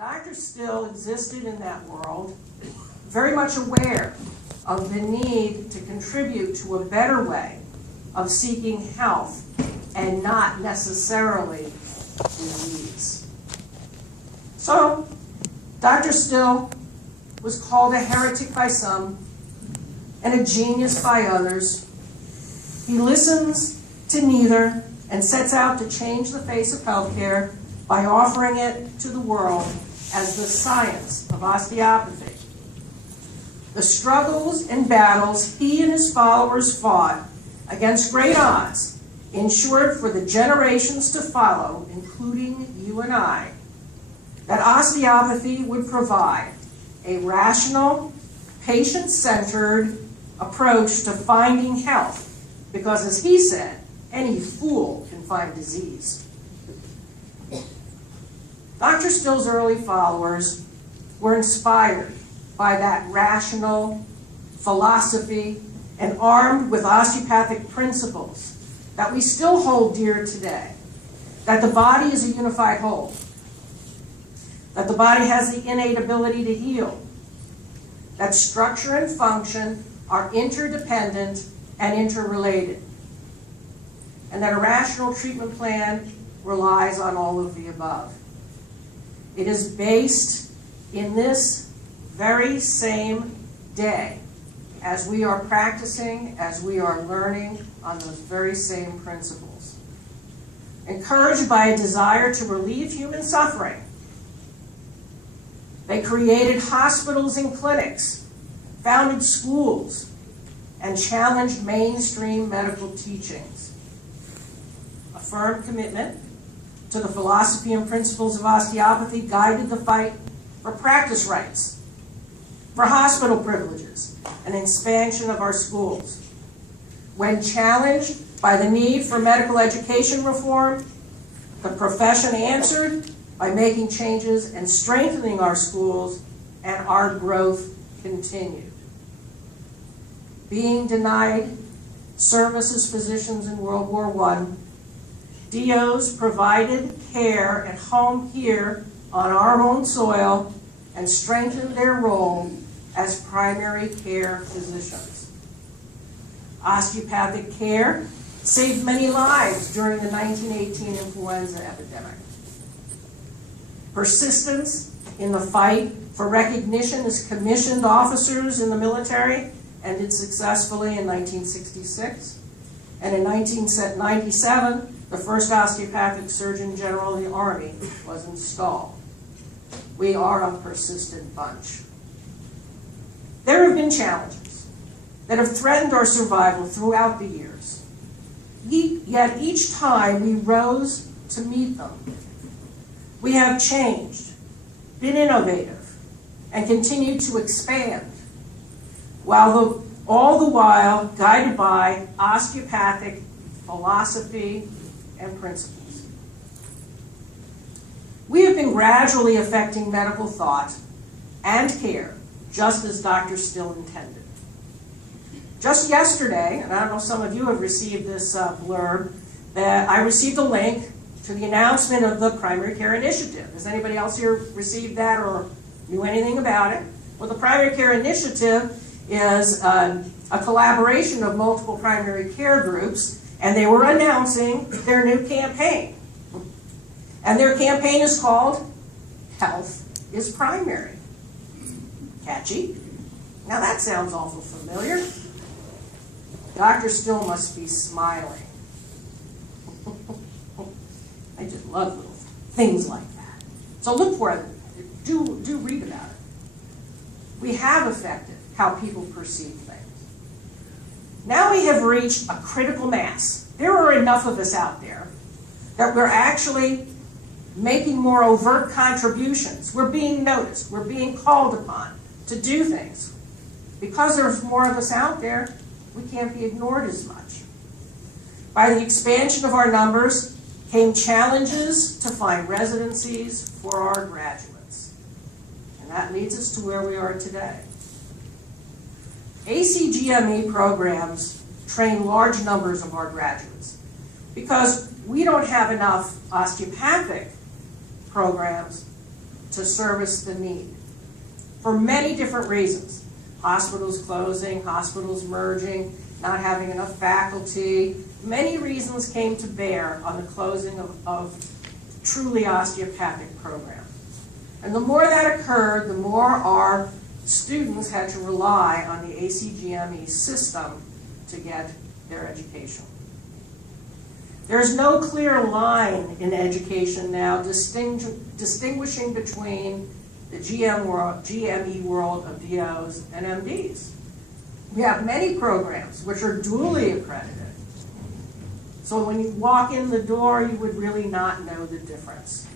Dr. Still existed in that world, very much aware of the need to contribute to a better way of seeking health and not necessarily disease. So, Dr. Still was called a heretic by some and a genius by others. He listens to neither and sets out to change the face of healthcare by offering it to the world as the science of osteopathy. The struggles and battles he and his followers fought against great odds ensured for the generations to follow, including you and I, that osteopathy would provide a rational, patient-centered approach to finding health, because as he said, any fool can find disease. Dr. Still's early followers were inspired by that rational philosophy and armed with osteopathic principles that we still hold dear today, that the body is a unified whole, that the body has the innate ability to heal, that structure and function are interdependent and interrelated, and that a rational treatment plan relies on all of the above. It is based in this very same day as we are practicing, as we are learning on those very same principles. Encouraged by a desire to relieve human suffering, they created hospitals and clinics, founded schools, and challenged mainstream medical teachings. A firm commitment to the philosophy and principles of osteopathy guided the fight for practice rights, for hospital privileges, and expansion of our schools. When challenged by the need for medical education reform, the profession answered by making changes and strengthening our schools, and our growth continued. Being denied service as physicians in World War I, DOs provided care at home here on our own soil and strengthened their role as primary care physicians. Osteopathic care saved many lives during the 1918 influenza epidemic. Persistence in the fight for recognition as commissioned officers in the military ended successfully in 1966, and in 1997, the first osteopathic Surgeon General of the Army was installed. We are a persistent bunch. There have been challenges that have threatened our survival throughout the years. Yet each time we rose to meet them. We have changed, been innovative, and continued to expand, all the while guided by osteopathic philosophy and principles. We have been gradually affecting medical thought and care, just as Dr. Still intended. Just yesterday, and I don't know if some of you have received this blurb, that I received a link to the announcement of the Primary Care Initiative. Has anybody else here received that or knew anything about it? Well, the Primary Care Initiative is a collaboration of multiple primary care groups, and they were announcing their new campaign. And their campaign is called Health is Primary. Catchy? Now that sounds awful familiar. Dr. Still must be smiling. I just love little things like that. So look for it. Do read about it. We have affected how people perceive things. Now we have reached a critical mass. There are enough of us out there that we're actually making more overt contributions. We're being noticed. We're being called upon to do things. Because there's more of us out there, we can't be ignored as much. By the expansion of our numbers came challenges to find residencies for our graduates. And that leads us to where we are today. ACGME programs train large numbers of our graduates because we don't have enough osteopathic programs to service the need for many different reasons. Hospitals closing, hospitals merging, not having enough faculty. Many reasons came to bear on the closing of truly osteopathic programs. And the more that occurred, the more our students had to rely on the ACGME system to get their education. There's no clear line in education now distinguishing between the GME world of DOs and MDs. We have many programs which are duly accredited. So when you walk in the door, you would really not know the difference.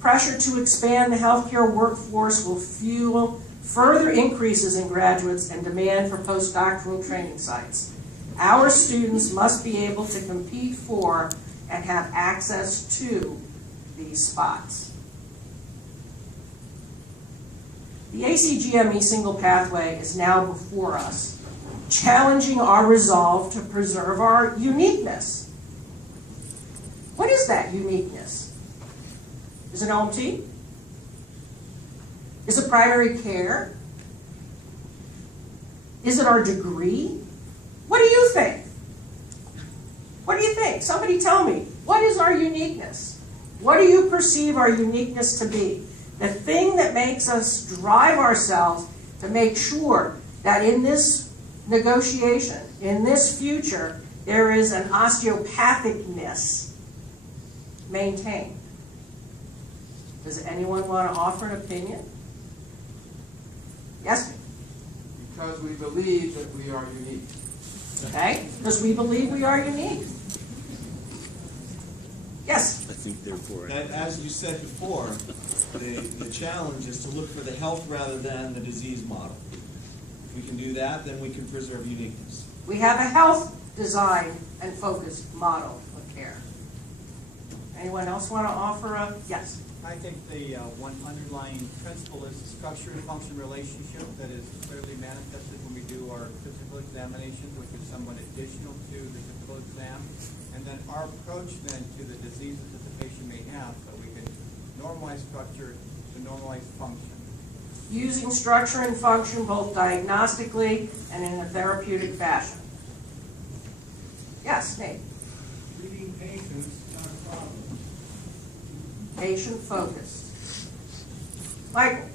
Pressure to expand the healthcare workforce will fuel further increases in graduates and demand for postdoctoral training sites. Our students must be able to compete for and have access to these spots. The ACGME single pathway is now before us, challenging our resolve to preserve our uniqueness. What is that uniqueness? Is it OMT? Is it primary care? Is it our degree? What do you think? What do you think? Somebody tell me. What is our uniqueness? What do you perceive our uniqueness to be? The thing that makes us drive ourselves to make sure that in this negotiation, in this future, there is an osteopathicness maintained. Does anyone want to offer an opinion? Yes? Because we believe that we are unique. Okay? Because we believe we are unique. Yes? I think therefore. As you said before, the challenge is to look for the health rather than the disease model. If we can do that, then we can preserve uniqueness. We have a health design and focused model of care. Anyone else want to offer a yes? I think the one underlying principle is the structure and function relationship that is clearly manifested when we do our physical examinations, which is somewhat additional to the physical exam. And then our approach then to the diseases that the patient may have, so we can normalize structure to normalize function. Using structure and function both diagnostically and in a therapeutic fashion. Yes, Nate? Treating patients, not a problem. Patient focused. Michael?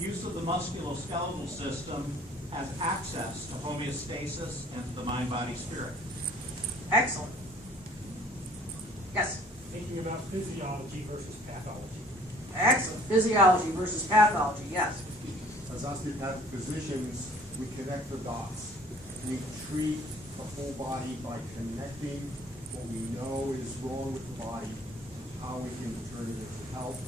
Use of the musculoskeletal system has access to homeostasis and to the mind-body-spirit. Excellent. Yes? Thinking about physiology versus pathology. Excellent. Physiology versus pathology, yes. As osteopathic physicians, we connect the dots. We treat the whole body by connecting what we know is wrong with the body, how we can turn it into health.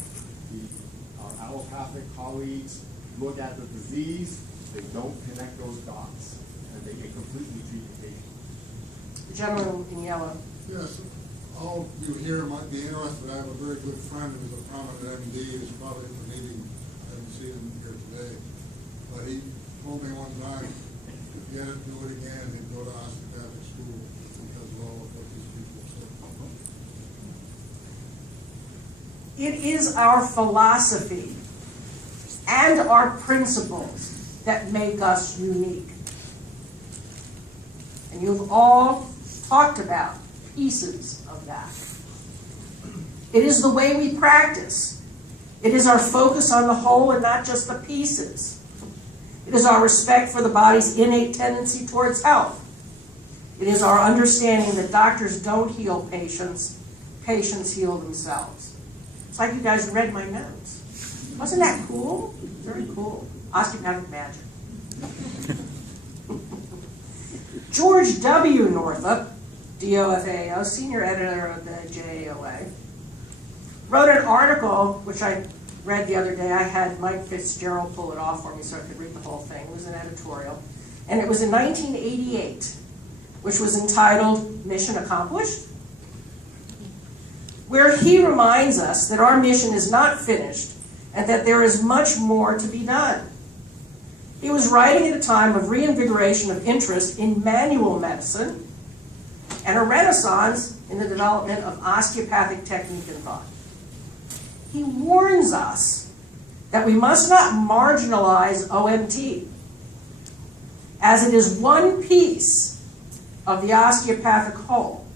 Our allopathic colleagues look at the disease, they don't connect those dots, and they can completely treat the patient. The gentleman in yellow. Yes, all of you here might be interested. I have a very good friend who's a prominent MD, who's probably in the meeting. I haven't seen him here today. But he told me one time, get it, do it again, and go to osteopathic school because of all of what these people said. It is our philosophy and our principles that make us unique. And you've all talked about pieces of that. It is the way we practice. It is our focus on the whole and not just the pieces. It is our respect for the body's innate tendency towards health. It is our understanding that doctors don't heal patients, patients heal themselves. It's like you guys read my notes. Wasn't that cool? Very cool. Osteopathic magic. George W. Northup, DOFAO, senior editor of the JAOA, wrote an article, which I read the other day. I had Mike Fitzgerald pull it off for me so I could read the whole thing. It was an editorial. And it was in 1988, which was entitled Mission Accomplished, where he reminds us that our mission is not finished and that there is much more to be done. He was writing at a time of reinvigoration of interest in manual medicine and a renaissance in the development of osteopathic technique and thought. he warns us that we must not marginalize OMT, as it is one piece of the osteopathic whole,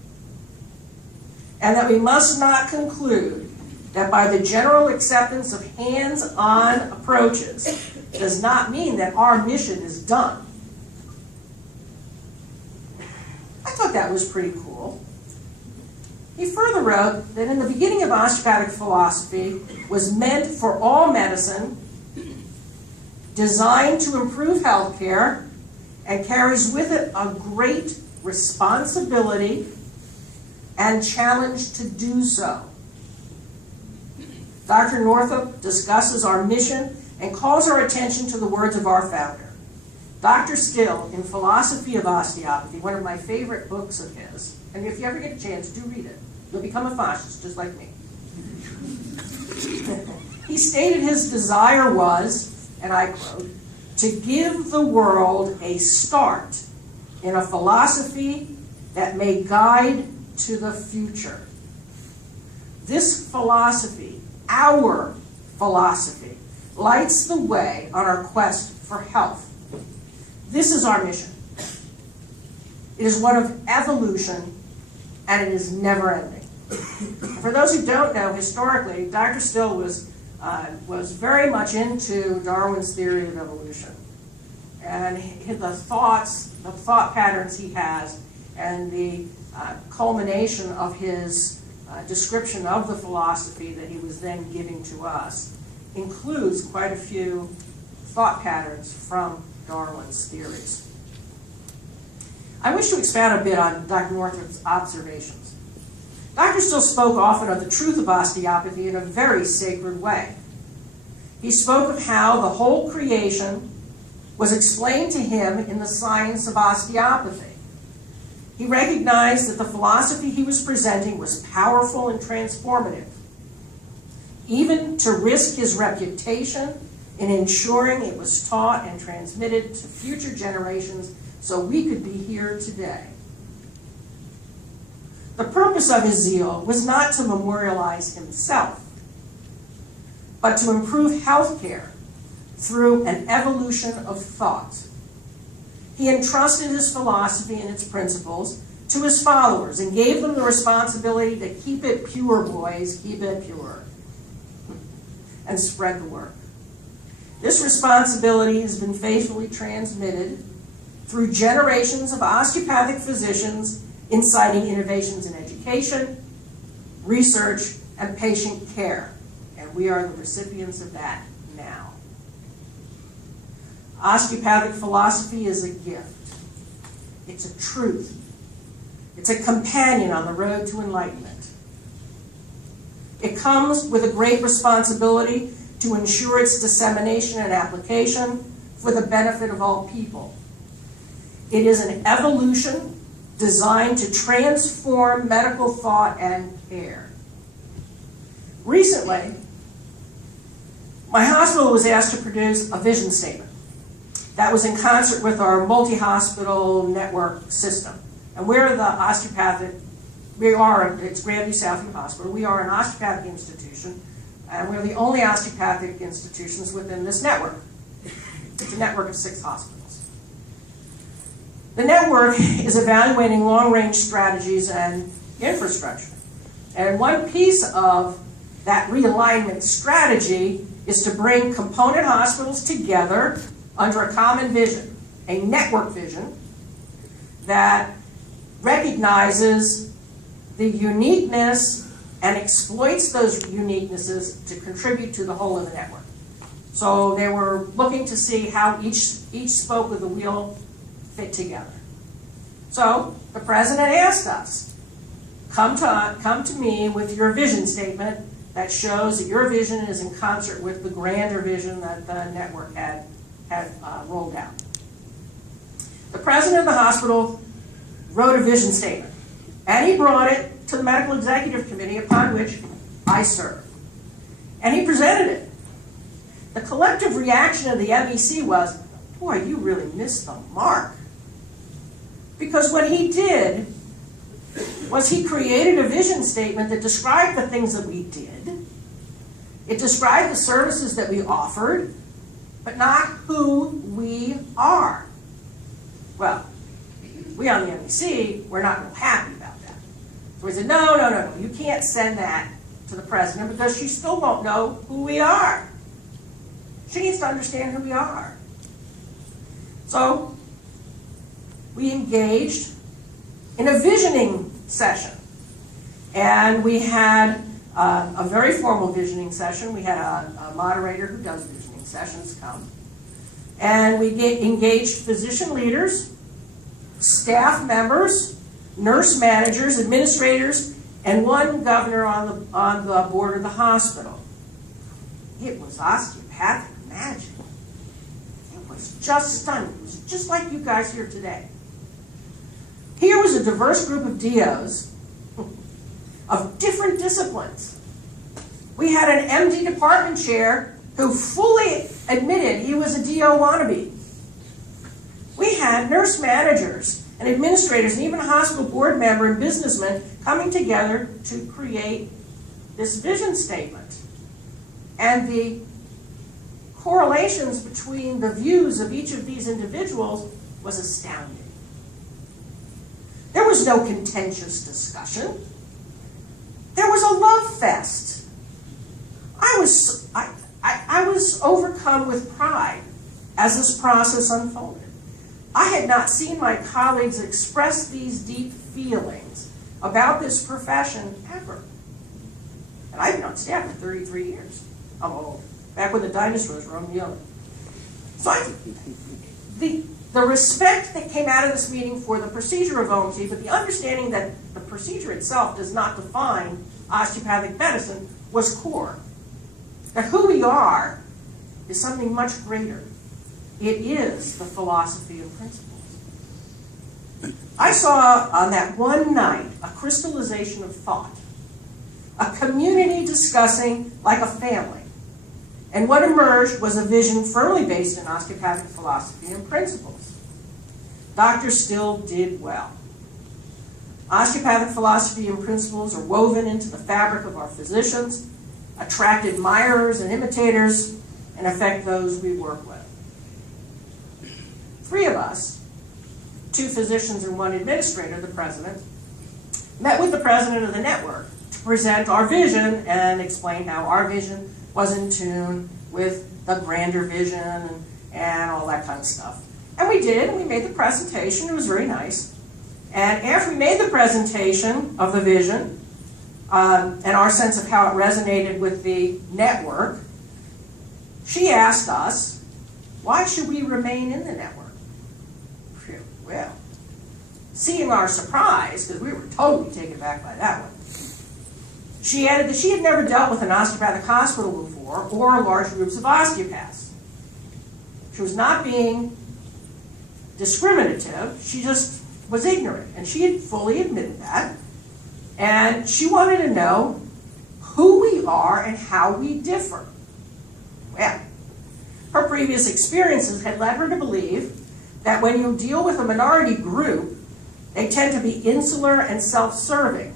and that we must not conclude that by the general acceptance of hands-on approaches does not mean that our mission is done. I thought that was pretty cool. He further wrote that in the beginning of osteopathic philosophy was meant for all medicine, designed to improve healthcare, and carries with it a great responsibility and challenge to do so. Dr. Northup discusses our mission and calls our attention to the words of our founder. Dr. Still, in Philosophy of Osteopathy, one of my favorite books of his, and if you ever get a chance, do read it. You'll become a fascist, just like me. He stated his desire was, and I quote, to give the world a start in a philosophy that may guide to the future. This philosophy, our philosophy, lights the way on our quest for health. This is our mission. It is one of evolution, and it is never ending. For those who don't know, historically, Dr. Still was very much into Darwin's theory of evolution. And the thought patterns he has, and the culmination of his description of the philosophy that he was then giving to us includes quite a few thought patterns from Darwin's theories. I wish to expand a bit on Dr. Northup's observations. Dr. Still spoke often of the truth of osteopathy in a very sacred way. He spoke of how the whole creation was explained to him in the science of osteopathy. He recognized that the philosophy he was presenting was powerful and transformative, even to risk his reputation in ensuring it was taught and transmitted to future generations so we could be here today. The purpose of his zeal was not to memorialize himself, but to improve healthcare through an evolution of thought. He entrusted his philosophy and its principles to his followers and gave them the responsibility to keep it pure, boys, keep it pure, and spread the word. This responsibility has been faithfully transmitted through generations of osteopathic physicians, inciting innovations in education, research, and patient care. And we are the recipients of that now. Osteopathic philosophy is a gift. It's a truth. It's a companion on the road to enlightenment. It comes with a great responsibility to ensure its dissemination and application for the benefit of all people. It is an evolution designed to transform medical thought and care. Recently, my hospital was asked to produce a vision statement that was in concert with our multi-hospital network system. And we're the osteopathic, it's Grandview Southview Hospital. We are an osteopathic institution, and we're the only osteopathic institutions within this network. It's a network of 6 hospitals. The network is evaluating long-range strategies and infrastructure. And one piece of that realignment strategy is to bring component hospitals together under a common vision, a network vision that recognizes the uniqueness and exploits those uniquenesses to contribute to the whole of the network. So they were looking to see how each spoke of the wheel fit together. So the president asked us, come to me with your vision statement that shows that your vision is in concert with the grander vision that the network had rolled out. The president of the hospital wrote a vision statement, and he brought it to the medical executive committee upon which I serve. And he presented it. The collective reaction of the MEC was, boy, you really missed the mark. Because what he did was he created a vision statement that described the things that we did, It described the services that we offered, but not who we are. Well, we on the NEC, we're not real happy about that. So we said, no, you can't send that to the president because she still won't know who we are. She needs to understand who we are. So we engaged in a visioning session. And we had a very formal visioning session. We had a moderator who does visioning sessions come. And we engaged physician leaders, staff members, nurse managers, administrators, and one governor on the board of the hospital. It was osteopathic magic. It was just stunning. It was just like you guys here today. Here was a diverse group of DOs of different disciplines. We had an MD department chair who fully admitted he was a DO wannabe. We had nurse managers and administrators and even a hospital board member and businessmen coming together to create this vision statement. And the correlations between the views of each of these individuals was astounding. There was no contentious discussion. There was a love fest. I was overcome with pride as this process unfolded. I had not seen my colleagues express these deep feelings about this profession ever. And I've been on staff for 33 years. I'm old. Back when the dinosaurs were on the young. So the respect that came out of this meeting for the procedure of OMT, but the understanding that the procedure itself does not define osteopathic medicine was core. That who we are is something much greater. It is the philosophy and principles. I saw on that one night a crystallization of thought, a community discussing like a family. And what emerged was a vision firmly based in osteopathic philosophy and principles. Dr. Still did well. Osteopathic philosophy and principles are woven into the fabric of our physicians, attract admirers and imitators, and affect those we work with. 3 of us, 2 physicians and 1 administrator, the president, met with the president of the network to present our vision and explain how our vision was in tune with the grander vision and all that kind of stuff. And we did, and we made the presentation. It was very nice. And after we made the presentation of the vision, and our sense of how it resonated with the network, she asked us, why should we remain in the network? Well, seeing our surprise, because we were totally taken aback by that one, she added that she had never dealt with an osteopathic hospital before or large groups of osteopaths. She was not being discriminative, she just was ignorant, and she had fully admitted that. And she wanted to know who we are and how we differ. Well, her previous experiences had led her to believe that when you deal with a minority group, they tend to be insular and self-serving.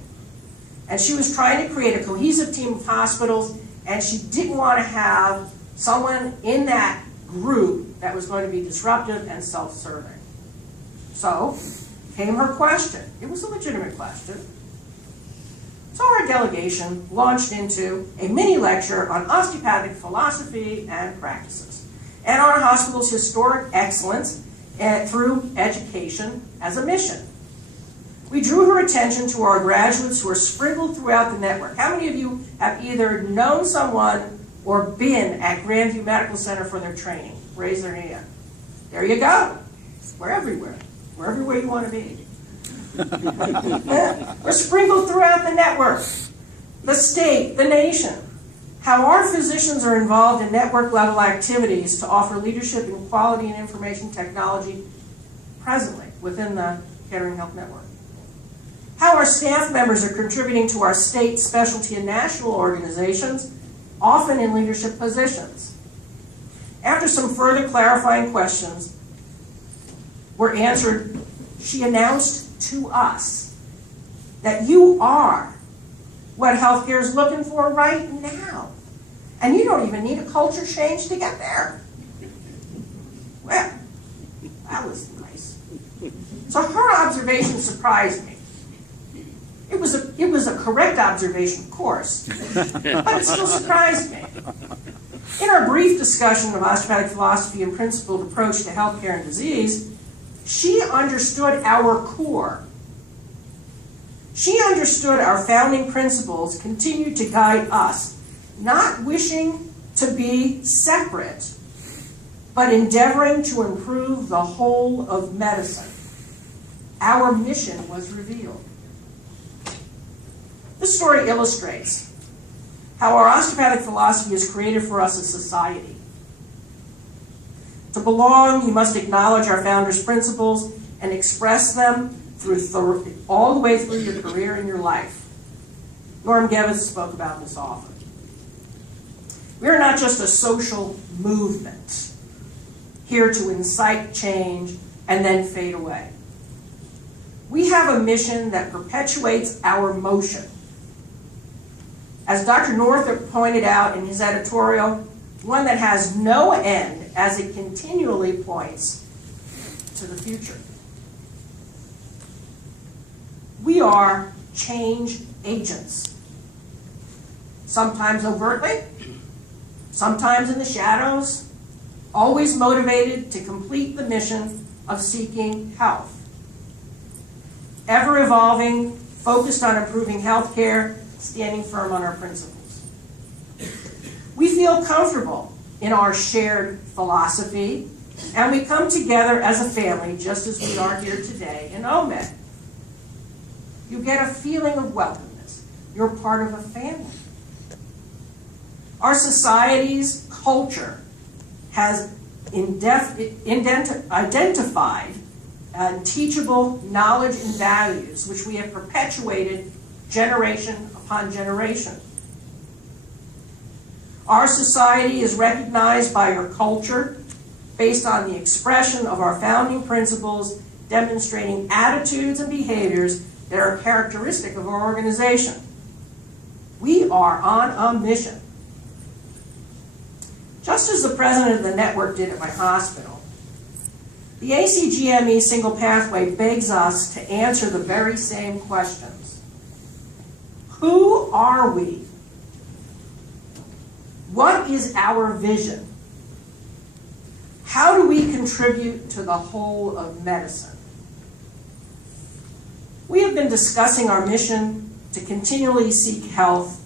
And she was trying to create a cohesive team of hospitals, and she didn't want to have someone in that group that was going to be disruptive and self-serving. So came her question. It was a legitimate question. So our delegation launched into a mini lecture on osteopathic philosophy and practices, and on our hospital's historic excellence through education as a mission. We drew her attention to our graduates who are sprinkled throughout the network. How many of you have either known someone or been at Grandview Medical Center for their training? Raise their hand. There you go. We're everywhere. We're everywhere you want to be. We're sprinkled throughout the network, the state, the nation. How our physicians are involved in network-level activities to offer leadership in quality and information technology presently within the Kettering Health Network. How our staff members are contributing to our state, specialty, and national organizations, often in leadership positions. After some further clarifying questions were answered, she announced to us that you are what healthcare is looking for right now. And you don't even need a culture change to get there. Well, that was nice. So her observation surprised me. It was a correct observation, of course, but it still surprised me. In our brief discussion of osteopathic philosophy and principled approach to healthcare and disease, she understood our core. She understood our founding principles continue to guide us, not wishing to be separate, but endeavoring to improve the whole of medicine. Our mission was revealed. This story illustrates how our osteopathic philosophy has created for us a society. To belong, you must acknowledge our founders' principles and express them all the way through your career and your life. Norm Gevitz spoke about this often. We are not just a social movement here to incite change and then fade away. We have a mission that perpetuates our motion. As Dr. Northup pointed out in his editorial, one that has no end as it continually points to the future. We are change agents, sometimes overtly, sometimes in the shadows, always motivated to complete the mission of seeking health. Ever evolving, focused on improving health care, standing firm on our principles. We feel comfortable in our shared philosophy, and we come together as a family, just as we are here today in OMED. You get a feeling of welcomeness. You're part of a family. Our society's culture has identified teachable knowledge and values, which we have perpetuated generation upon generation. Our society is recognized by our culture based on the expression of our founding principles, demonstrating attitudes and behaviors that are characteristic of our organization. We are on a mission. Just as the president of the network did at my hospital, the ACGME single pathway begs us to answer the very same questions. Who are we? What is our vision? How do we contribute to the whole of medicine? We have been discussing our mission to continually seek health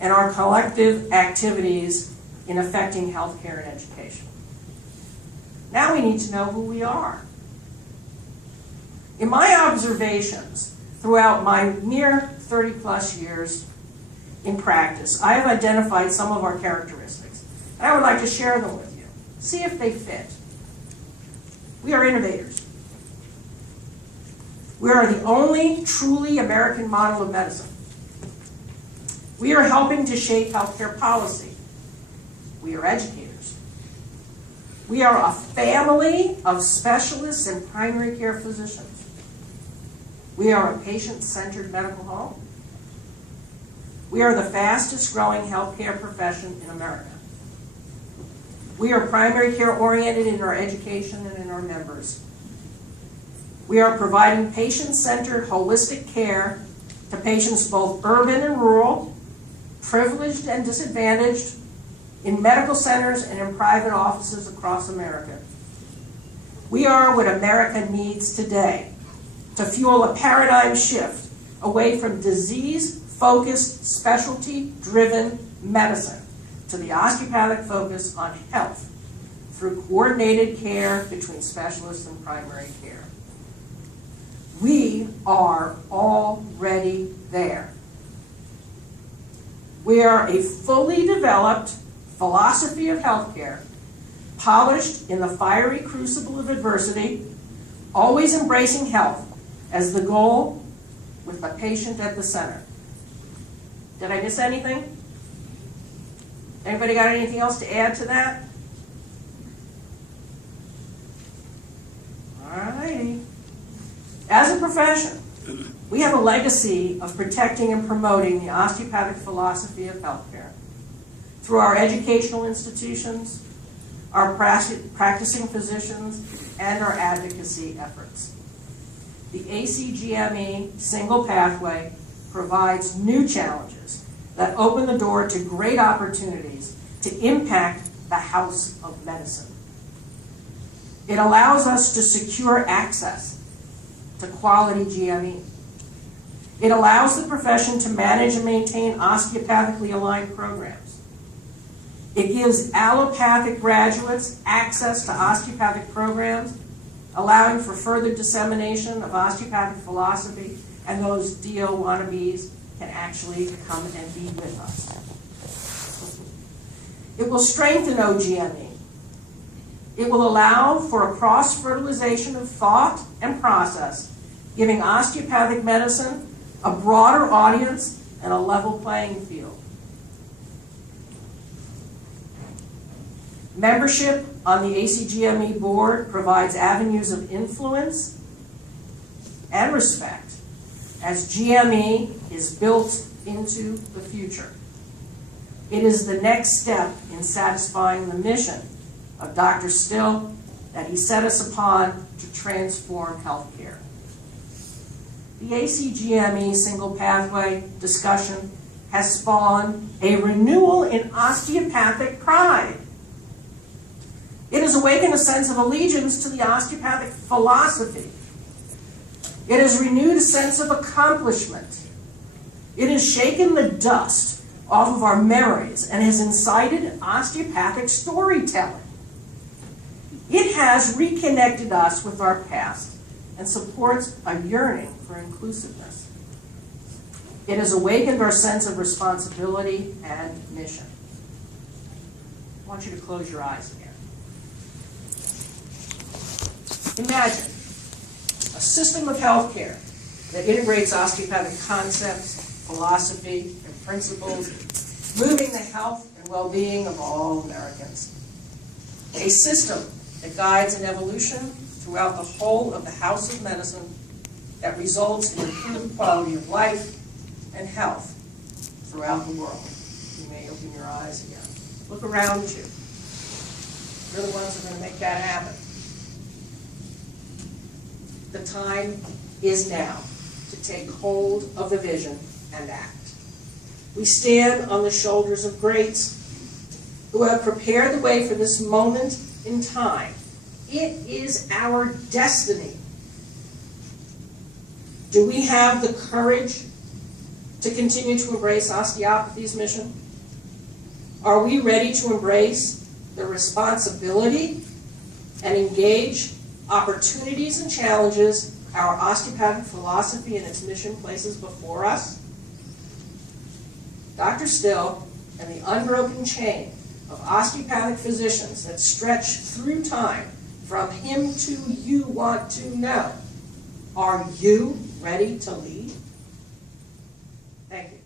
and our collective activities in affecting healthcare and education. Now we need to know who we are. In my observations throughout my near 30-plus years in practice, I have identified some of our characteristics, and I would like to share them with you. See if they fit. We are innovators. We are the only truly American model of medicine. We are helping to shape healthcare policy. We are educators. We are a family of specialists and primary care physicians. We are a patient-centered medical home. We are the fastest growing healthcare profession in America. We are primary care oriented in our education and in our members. We are providing patient-centered holistic care to patients both urban and rural, privileged and disadvantaged, in medical centers and in private offices across America. We are what America needs today to fuel a paradigm shift away from disease-focused, specialty-driven medicine to the osteopathic focus on health through coordinated care between specialists and primary care. We are already there. We are a fully developed philosophy of healthcare, polished in the fiery crucible of adversity, always embracing health as the goal with the patient at the center. Did I miss anything? Anybody got anything else to add to that? All righty. As a profession, we have a legacy of protecting and promoting the osteopathic philosophy of healthcare. through our educational institutions, our practicing physicians, and our advocacy efforts. The ACGME single pathway provides new challenges that open the door to great opportunities to impact the house of medicine. It allows us to secure access to quality GME. It allows the profession to manage and maintain osteopathically aligned programs. It gives allopathic graduates access to osteopathic programs, allowing for further dissemination of osteopathic philosophy, and those DO wannabes can actually come and be with us. It will strengthen OGME. It will allow for a cross-fertilization of thought and process, giving osteopathic medicine a broader audience and a level playing field. Membership on the ACGME board provides avenues of influence and respect as GME is built into the future. It is the next step in satisfying the mission of Dr. Still that he set us upon to transform healthcare. The ACGME single pathway discussion has spawned a renewal in osteopathic pride. It has awakened a sense of allegiance to the osteopathic philosophy. It has renewed a sense of accomplishment. It has shaken the dust off of our memories and has incited osteopathic storytelling. It has reconnected us with our past and supports a yearning for inclusiveness. It has awakened our sense of responsibility and mission. I want you to close your eyes again. Imagine a system of healthcare that integrates osteopathic concepts, philosophy, and principles, moving the health and well-being of all Americans. A system that guides an evolution throughout the whole of the house of medicine that results in improved quality of life and health throughout the world. You may open your eyes again. Look around you. You're the ones who are going to make that happen. The time is now to take hold of the vision and act. We stand on the shoulders of greats who have prepared the way for this moment in time. It is our destiny. Do we have the courage to continue to embrace osteopathy's mission? Are we ready to embrace the responsibility and engage opportunities and challenges our osteopathic philosophy and its mission places before us? Dr. Still and the unbroken chain of osteopathic physicians that stretch through time from him to you want to know. Are you ready to lead? Thank you.